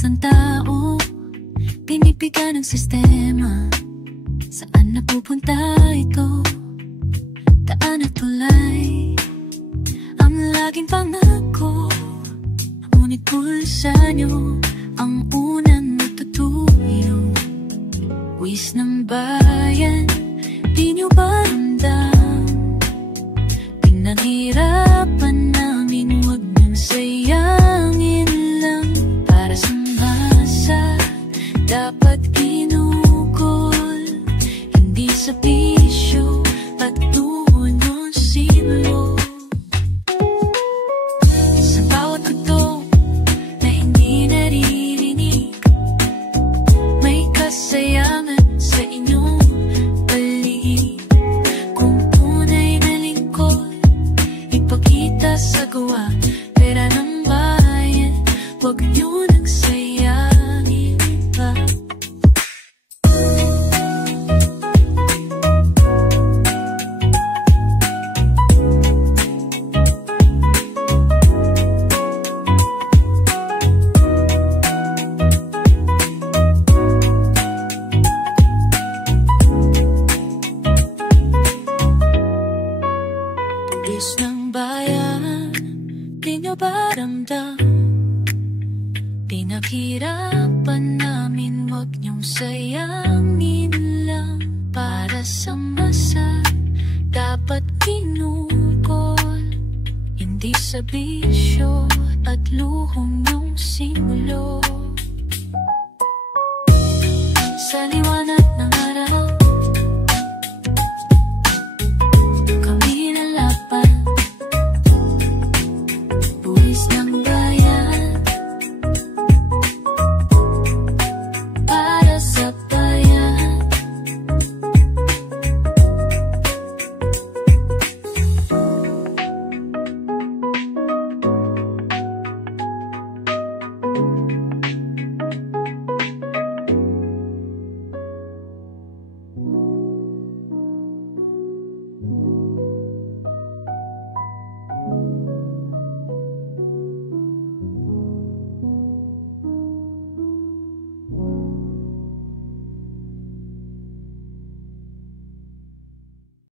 Buwis ng tao, pinipiga ng sistema. Saan napupunta ito? Daan at tulay ang laging pangako. Ngunit pulsa nyo ang unang natutuyo. Buwis ng bayan, di nyo ba ramdam? Pinaghirapan namin, huwag nang sayangin lang. Para sa masa, dapat ginugol, hindi sa bisyo at doon yung sinulo. Sa bawat kuto na hindi naririnig, may kasayangan sa inyong paligid. Kung tunay na lingkod, ipakita sa gawa. Pera ng bayan, huwag nyo nang sayangin pa. Buwis ng bayan, di nyo ba ramdam? Pinaghirapan namin, huwag nyong sayangin lang. Para sa masa, dapat ginugol, hindi sa bisyo at luhong nyong sinulo. Sa liwanag